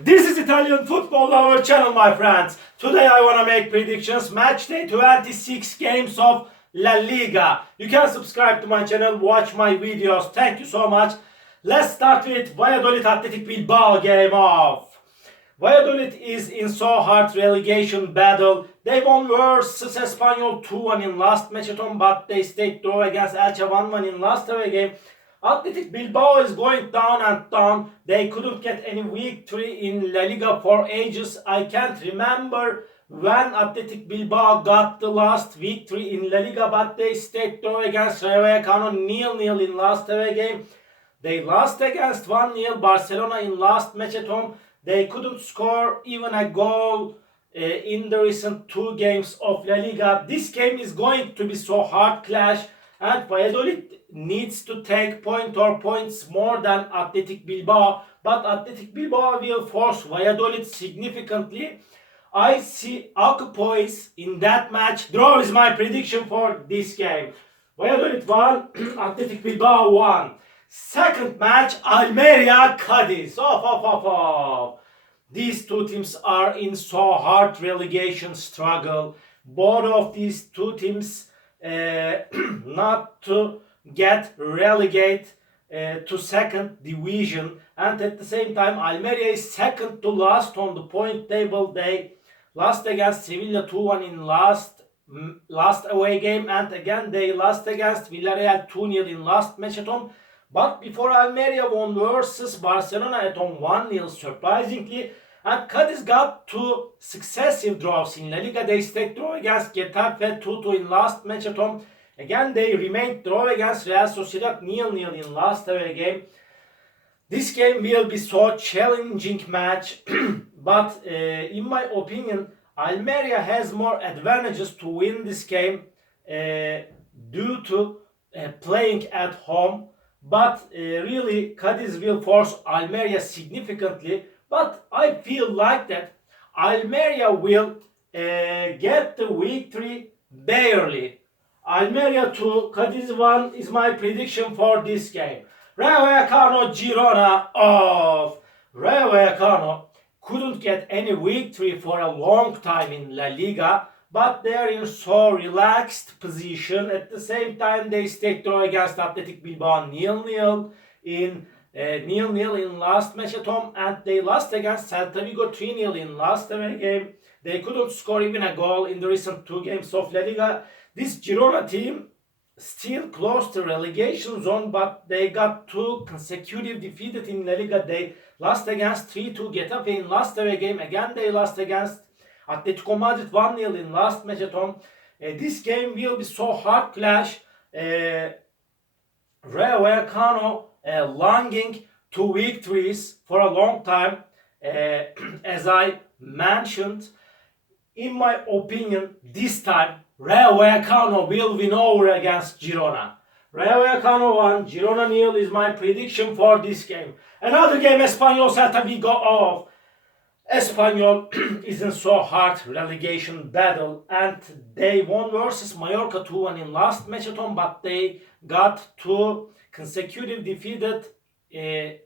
This is Italian football our channel, my friends. Today I want to make predictions. Match day 26 games of La Liga. You can subscribe to my channel, watch my videos. Thank you so much. Let's start with Valladolid Athletic Bilbao game off. Valladolid is in so hard relegation battle. They won versus Espanyol 2-1 in last match at home, but they stayed draw against Elche 1-1 in last away game. Athletic Bilbao is going down and down. They couldn't get any victory in La Liga for ages. I can't remember when Athletic Bilbao got the last victory in La Liga, but they stayed draw against Rayo Vallecano 0-0 in last away game. They lost against 1-0 Barcelona in last match at home. They couldn't score even a goal in the recent two games of La Liga. This game is going to be so hard clash, and Valladolid needs to take point or points more than Athletic Bilbao, but Athletic Bilbao will force Valladolid significantly. I see Almeria in that match. Draw is my prediction for this game. Valladolid 1, Athletic Bilbao 1. Second match, Almeria Cadiz. These two teams are in so hard relegation struggle. Both of these two teams not to get relegated to second division, and at the same time Almeria is second to last on the point table. They lost against Sevilla 2-1 in last away game, and again they lost against Villarreal 2-0 in last match at home. But before Almeria won versus Barcelona at home 1-0 surprisingly, and Cadiz got two successive draws in La Liga. They stayed draw against Getafe 2-2 in last match at home. Again they remained draw against Real Sociedad 0-0 in last away game. This game will be so challenging match, but in my opinion Almeria has more advantages to win this game due to playing at home. But really Cadiz will force Almeria significantly. But I feel like that Almeria will get the victory barely. Almeria 2, Cadiz 1 is my prediction for this game. Rayo Vallecano Girona off. Rayo Vallecano couldn't get any victory for a long time in La Liga, but they are in so relaxed position. At the same time they stayed draw against Athletic Bilbao 0-0 in last match at home, and they lost against Celta Vigo 3-0 in last away game. They couldn't score even a goal in the recent two games of La Liga. This Girona team still close to relegation zone, but they got two consecutive defeated in La Liga. They lost against 3-2 Getafe in last away game. Again they lost against Atletico Madrid 1-0 in last match at home. This game will be so hard clash. Rayo Vallecano longing to victories for a long time. As I mentioned, in my opinion, this time Rayo Vallecano will win over against Girona. Rayo Vallecano 1, Girona 0 is my prediction for this game. Another game, Espanyol Celta Vigo off. Espanyol is in so hard relegation battle, and they won versus Mallorca 2-1 in last match at home, but they got two consecutive defeated, and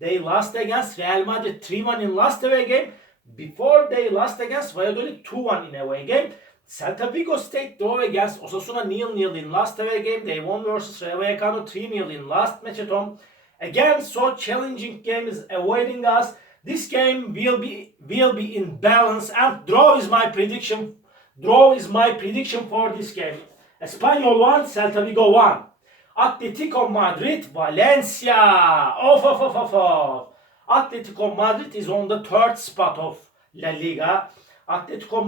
they lost against Real Madrid 3-1 in last away game. Before they lost against Valladolid 2-1 in away game. Celta Vigo stayed draw against Osasuna 0-0 in last away game. They won versus Rayo Vallecano 3-0 in last match at home. Again, so challenging game is awaiting us. This game will be in balance, and draw is my prediction. Draw is my prediction for this game. Espanyol 1, Celta Vigo 1. Atletico Madrid, Valencia. Atletico Madrid is on the third spot of La Liga. Atletico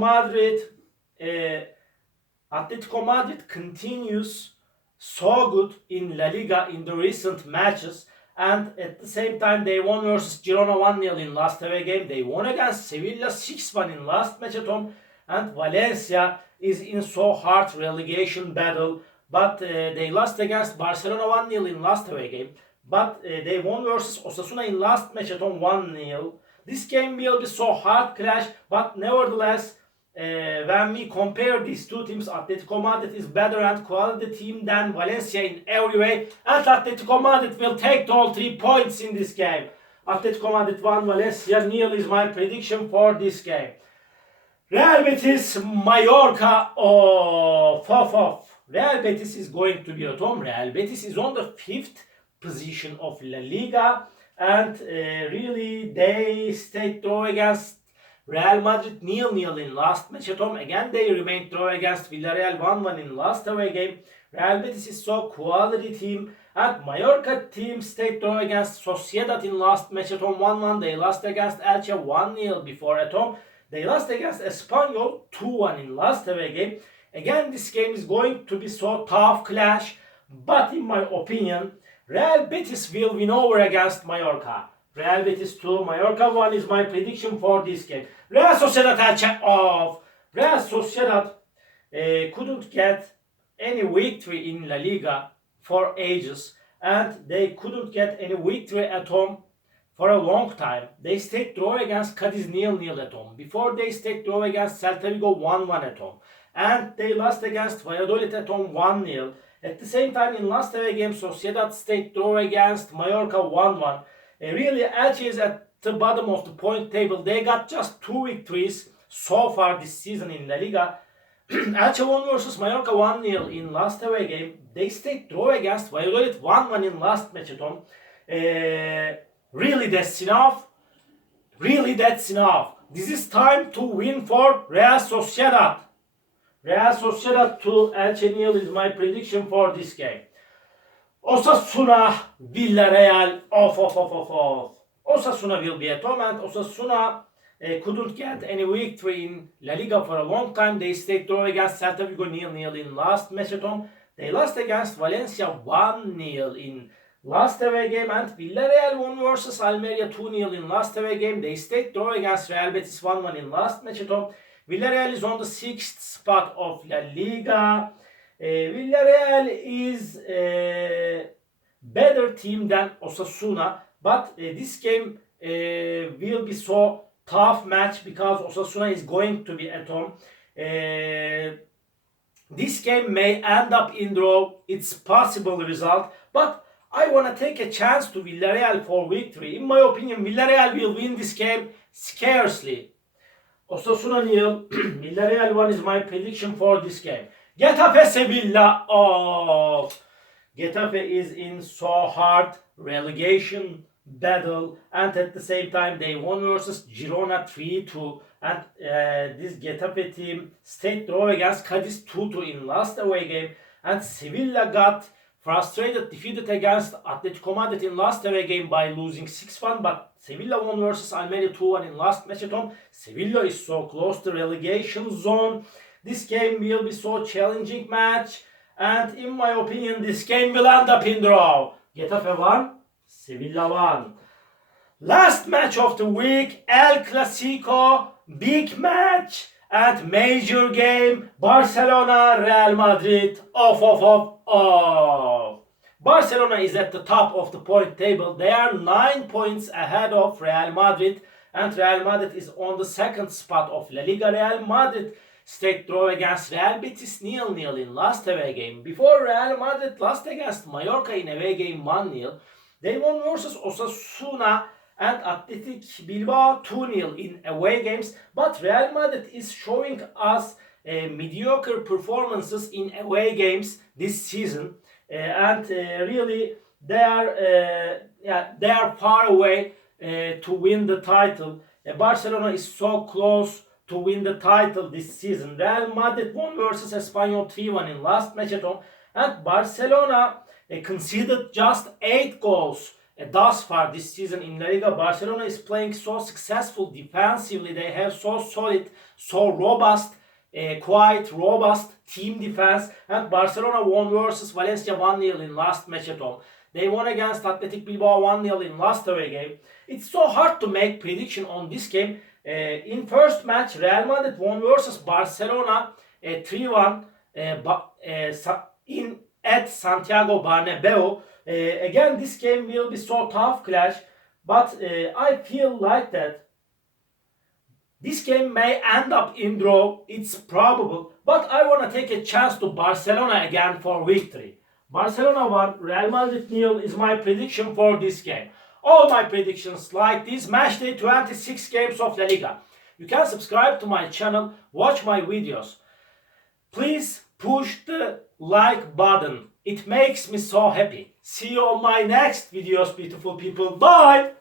Madrid continues so good in La Liga in the recent matches, and at the same time they won versus Girona 1-0 in last away game. They won against Sevilla 6-1 in last match at home, and Valencia is in so hard relegation battle, but they lost against Barcelona 1-0 in last away game. But they won versus Osasuna in last match at home 1-0. This game will be so hard clash, but nevertheless when we compare these two teams, Atletico Madrid is better and quality team than Valencia in every way, and Atletico Madrid will take all 3 points in this game. Atletico Madrid 1, Valencia nil is my prediction for this game. Real Betis, Mallorca, Real Betis is going to be at home. Real Betis is on the 5th position of La Liga, and really they stayed draw against Real Madrid 0-0 in last match at home. Again they remained draw against Villarreal 1-1 in last away game. Real Betis is so quality team, and Mallorca team stayed draw against Sociedad in last match at home 1-1. They lost against Elche 1-0 before at home. They lost against Espanyol 2-1 in last away game. Again, this game is going to be so tough clash, but in my opinion, Real Betis will win over against Mallorca. Real Betis 2, Mallorca 1 is my prediction for this game. Real Sociedad Elche off. Real Sociedad couldn't get any victory in La Liga for ages, and they couldn't get any victory at home for a long time. They stayed draw against Cadiz 0-0 at home. Before they stayed draw against Celta Vigo 1-1 at home. And they lost against Valladolid at home 1-0. At the same time, in last away game, Sociedad stayed draw against Mallorca 1-1. Really, Elche is at the bottom of the point table. They got just 2 victories so far this season in La Liga. Elche won versus Mallorca 1-0 in last away game. They stayed draw against Valladolid 1-1 in last match at home. Really, that's enough. Really, that's enough. This is time to win for Real Sociedad. Real Sociedad 2, Elche nil is my prediction for this game. Osasuna, Villarreal, off. Osasuna will be at home, and Osasuna couldn't get any victory in La Liga for a long time. They stayed draw against Celta Vigo 0-0 in last match at home. They lost against Valencia 1-0 in last away game, and Villarreal won versus Almeria 2-0 in last away game. They stayed draw against Real Betis 1-1 in last match at home. Villarreal is on the 6th spot of La Liga. Villarreal is a better team than Osasuna, but this game will be so tough match because Osasuna is going to be at home. This game may end up in draw. It's possible result, but I want to take a chance to Villarreal for victory. In my opinion, Villarreal will win this game scarcely. Osasuna nil, Villarreal 1 is my prediction for this game. Getafe Sevilla off. Getafe is in so hard relegation battle, and at the same time they won versus Girona 3-2, and this Getafe team stayed draw against Cadiz 2-2 in last away game, and Sevilla got frustrated, defeated against Atletico Madrid in last away game by losing 6-1, but Sevilla won versus Almeria 2-1 in last match at home. Sevilla is so close to relegation zone. This game will be so challenging match, and in my opinion this game will end up in draw. Getafe 1, Sevilla 1. Last match of the week, El Clasico, big match and major game, Barcelona, Real Madrid, off. Barcelona is at the top of the point table. They are 9 points ahead of Real Madrid, and Real Madrid is on the 2nd spot of La Liga. Real Madrid stayed draw against Real Betis 0-0 in last away game. Before Real Madrid lost against Mallorca in away game 1-0. They won versus Osasuna and Athletic Bilbao 2-0 in away games. But Real Madrid is showing us mediocre performances in away games this season. Really they are far away to win the title. Barcelona is so close to win the title this season. Real Madrid won versus Espanyol 3-1 in last match at home, and Barcelona conceded just 8 goals thus far this season in La Liga. Barcelona is playing so successful defensively. They have so solid, so robust, quite robust team defense, and Barcelona won versus Valencia 1-0 in last match at home. They won against Athletic Bilbao 1-0 in last away game. It's so hard to make prediction on this game. In first match, Real Madrid won versus Barcelona 3-1 at Santiago Bernabeu. Again, this game will be so tough clash, but I feel like that This game may end up in draw, it's probable, but I want to take a chance to Barcelona again for victory. Barcelona 1, Real Madrid 0 is my prediction for this game. All my predictions like this matchday 26 games of La Liga. You can subscribe to my channel, watch my videos. Please push the like button. It makes me so happy. See you on my next videos, beautiful people. Bye!